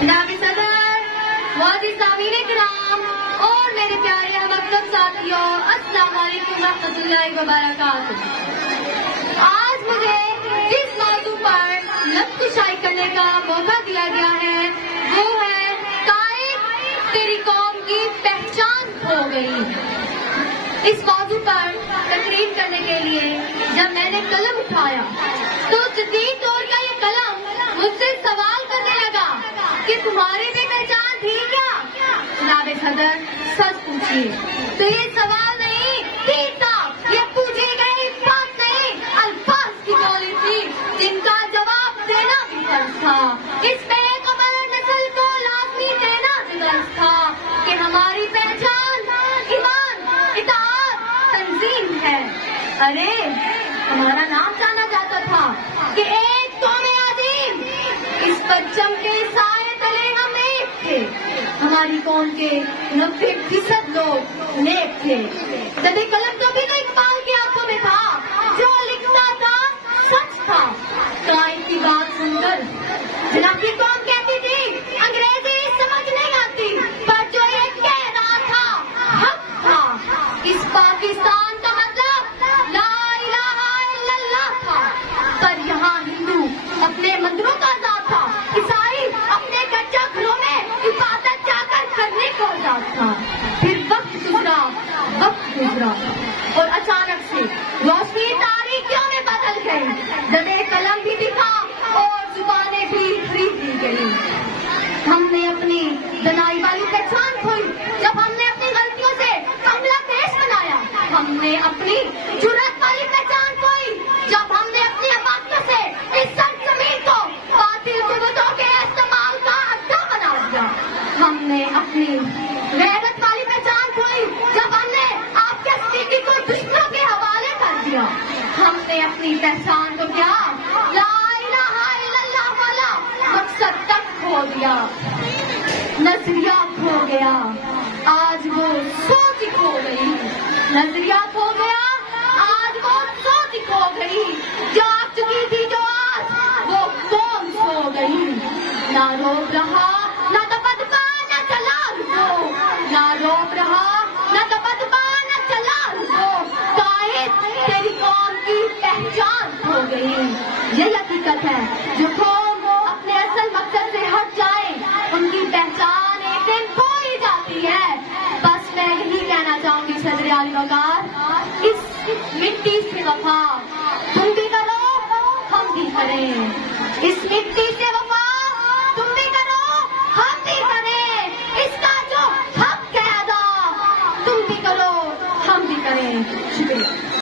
جناب صدر، معزز سامعین کرام اور میرے پیارے ہم وطن ساتھیوں، السلام علیکم ورحمۃ اللہ وبرکاتہ۔ آج مجھے جس موضوع پر لب کشائی کرنے کا موقع دیا گیا ہے وہ ہے قائد تیری قوم کی پہچان کھو گئی۔ اس موضوع پر تقریر کرنے کے لیے جب میں نے قلم اٹھایا تو جدید دور کا یہ قلم مجھ سے سوال کرنے لگا کہ تمہاری بھی پہچان تھی کیا؟ جناب صدر، سچ پوچھیے تو یہ سوال نہیں تھا، یہ پوچھے گئے بات نہیں، الفاظ کی بولی تھی جن کا جواب دینا بھی فرض تھا۔ اس پہ قمر نسل کو لازمی دینا بھی فرض تھا کہ ہماری پہچان ایمان، اطاعت، تنظیم ہے۔ ارے ہمارا نام جانا جاتا تھا کہ ایک قوم عظیم، اس پرچم کے سائے تلے ہم ایک تھے۔ ہماری قوم کے 90% لوگ نیک تھے۔ جبھی قلم تو بھی تو اقبال کی آنکھوں میں تھا، جو لکھتا تھا سچ تھا۔ قائد کی بات سن کر جناب کی قوم کہتی تھی انگریزی سمجھ نہیں آتی، پر جو یہ کہہ رہا تھا حق تھا۔ اس پاکستان کا مطلب لا الہ الا اللہ تھا، پر یہاں ہندو اپنے مندروں کا آزاد تھا، عیسائی اپنے گرجا گھروں میں عبادت جا کر کرنے کو آزاد تھا۔ پھر وقت گزرا اور اچانک سے روشنی تاریکیوں میں بدل گئی، جب ایک قلم بھی دکھا اور زبانیں بھی خرید لی گئی۔ ہم نے اپنی دنائی والی پہچان کھوئی جب ہم نے اپنی غلطیوں سے بنگلہ دیش بنایا۔ ہم نے اپنی جرأت والی پہچان کھوئی جب ہم نے اپنی عبادتوں سے اس سرزمین کو باطل قوتوں کے استعمال کا اڈا بنا دیا۔ ہم نے اپنی غیرت والی پہچان کھوئی جب ہم نے آپ کے سٹی کو دشمنوں کے حوالے کر دیا۔ ہم نے اپنی پہچان کو کیا لا الہ الا اللہ والا مقصد تک کھو دیا، نظریہ کھو گیا، آج وہ سوچ کھو گئی۔ نظریہ کھو گیا، آج وہ سوچ کھو گئی، جو آ چکی تھی جو آج وہ کون سو گئی۔ نہ روب رہا نہ دبدبا نہ چلا رکو، نہ روب رہا نہ دبدبا نہ چلا رکو، قائد تیری قوم کی پہچان کھو گئی۔ یہ حقیقت ہے جو قوم اپنے اصل مقصد سے ہٹ جائے ان کی پہچان ایک دن کھو ہی جاتی ہے۔ بس میں یہی کہنا چاہوں گی صدر عالی وقار، اس مٹی سے وفا تم بھی کرو ہم بھی کریں، اس مٹی سے وفا تم بھی کرو ہم بھی کریں، اس کا جو حق ہے ادا تم بھی کرو ہم بھی کریں۔ شکریہ۔